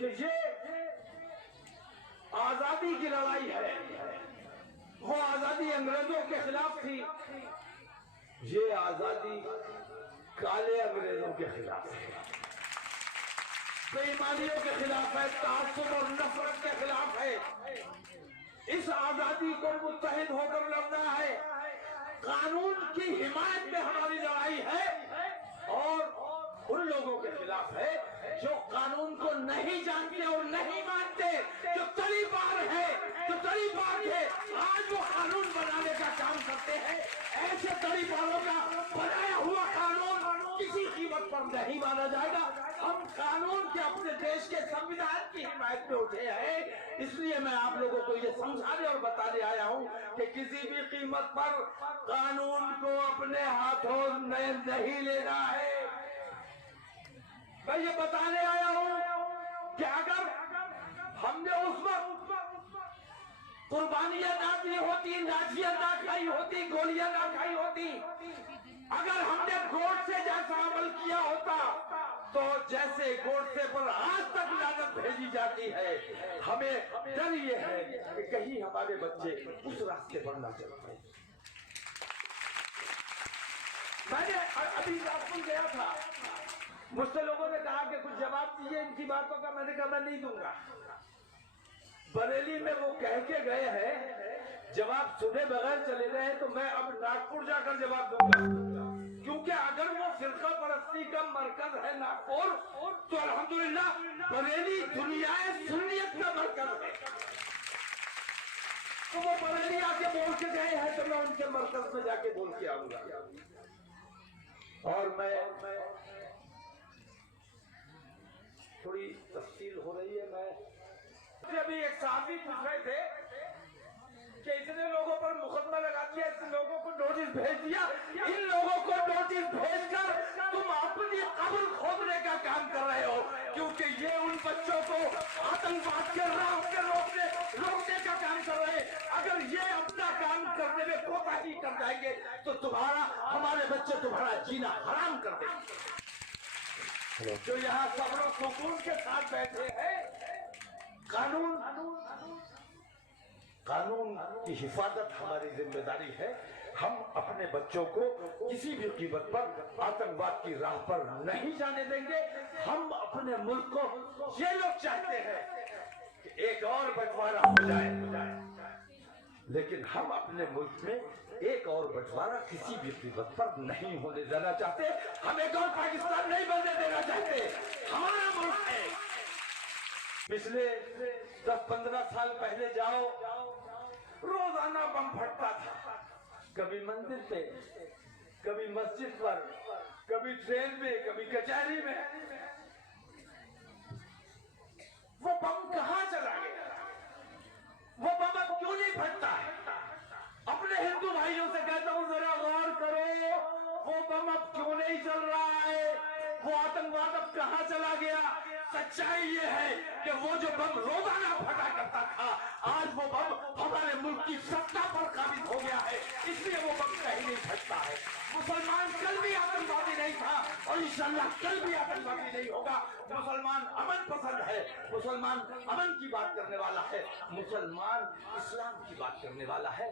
کہ یہ آزادی کی لڑائی ہے، وہ آزادی انگریزوں کے خلاف تھی، یہ آزادی کالے انگریزوں کے خلاف ہے، بے ایمانیوں کے خلاف ہے، تعصب اور نفرت کے خلاف ہے۔ اس آزادی کو متحد ہو کر لڑنا ہے۔ قانون کی حمایت میں ہماری لڑائی ہے اور ان لوگوں کے خلاف ہے جو قانون کو نہیں جانتے اور نہیں مانتے، جو تڑی پار ہے، جو تڑی پار ہے، آج وہ قانون بنانے کا کام کرتے ہیں۔ ایسے تڑی پاروں کا بنایا ہوا قانون کسی قیمت پر نہیں مانا جائے گا۔ ہم قانون کے اپنے دیش کے سنویدھان کی حمایت میں اٹھے ہیں، اس لیے میں آپ لوگوں کو یہ سمجھانے اور بتانے آیا ہوں کہ کسی بھی قیمت پر قانون کو اپنے ہاتھوں میں نہیں لینا ہے۔ میں یہ بتانے آیا ہوں کہ اگر ہم نے اس وقت قربانیاں نہ دی ہوتی، نازیاں نہ کھائی ہوتی، گولیاں نہ کھائی ہوتی، اگر ہم نے گوڈسے جیسا عمل کیا ہوتا تو جیسے گوڈسے پر آج تک لعنت بھیجی جاتی ہے، ہمیں ڈر یہ ہے کہ کہیں ہمارے بچے اس راستے پر نہ چل پائیں۔ میں نے ابھی سن گیا تھا، مجھ سے لوگوں نے کہا کہ کچھ جواب دیجیے ان کی باتوں کا، میں نے کہا میں نہیں دوں گا۔ بریلی میں وہ کہہ کے گئے ہیں، جواب سنے بغیر چلے گئے، تو میں اب ناگپور جا کر جواب دوں گا، کیونکہ اگر وہ فرقہ پرستی کا مرکز ہے ناگپور، تو الحمدللہ بریلی دنیا سنیت کا مرکز ہے۔ تو وہ بریلی آ کے بول کے گئے ہیں تو میں ان کے مرکز میں جا کے بول کے آؤں گا۔ اور میں تھوڑی تفصیل ہو رہی ہے، میں ابھی ایک صحافی پوچھ رہے تھے کہ اتنے لوگوں پر مقدمہ لگا دیا، اتنے لوگوں کو نوٹس بھیج دیا، ان لوگوں کو نوٹس بھیج کر تم اپنی قبر کھودنے کا کام کر رہے ہو، کیونکہ یہ ان بچوں کو آتنکواد کے راہ پہ روکنے کا کام کر رہے ہیں۔ اگر یہ اپنا کام کرنے میں کوتاہی کر جائیں گے تو ہمارے بچے تمہارا جینا حرام کر دیں گے۔ جو یہاں صبر و سکون کے ساتھ بیٹھے ہیں، قانون کی حفاظت ہماری ذمہ داری ہے۔ ہم اپنے بچوں کو کسی بھی قیمت پر آتنکواد کی راہ پر نہیں جانے دیں گے۔ ہم اپنے ملک کو، یہ لوگ چاہتے ہیں کہ ایک اور بٹوارہ ہو جائے، لیکن ہم اپنے ملک میں ایک اور بٹوارہ کسی بھی قیمت پر نہیں ہونے دینا چاہتے۔ ہم ایک اور پاکستان نہیں بننے دینا چاہتے۔ ہمارا ملک ہے۔ پچھلے 10-15 سال پہلے جاؤ، روزانہ بم پھٹتا تھا، کبھی مندر پہ، کبھی مسجد پر، کبھی ٹرین میں، کبھی کچہری میں۔ وہ بم کہاں چلا گیا؟ وہ بم اب کیوں نہیں پھٹتا؟ اپنے ہندو بھائیوں سے کہتا ہوں ذرا غور کرو، وہ بم اب کیوں نہیں چل رہا ہے؟ وہ آتنکواد اب کہاں چلا گیا؟ سچائی یہ ہے کہ وہ جو بم روزانہ پھٹا کرتا تھا، آج وہ بم ہمارے ملک کی سطح پر قابض ہو گیا ہے، اس لیے وہ بم کہیں نہیں پھٹتا ہے۔ مسلمان کل بھی آتنکوادی نہیں تھا اور انشاءاللہ کل بھی آتنکوادی نہیں ہوگا۔ مسلمان امن پسند ہے، مسلمان امن کی بات کرنے والا ہے، مسلمان اسلام کی بات کرنے والا ہے۔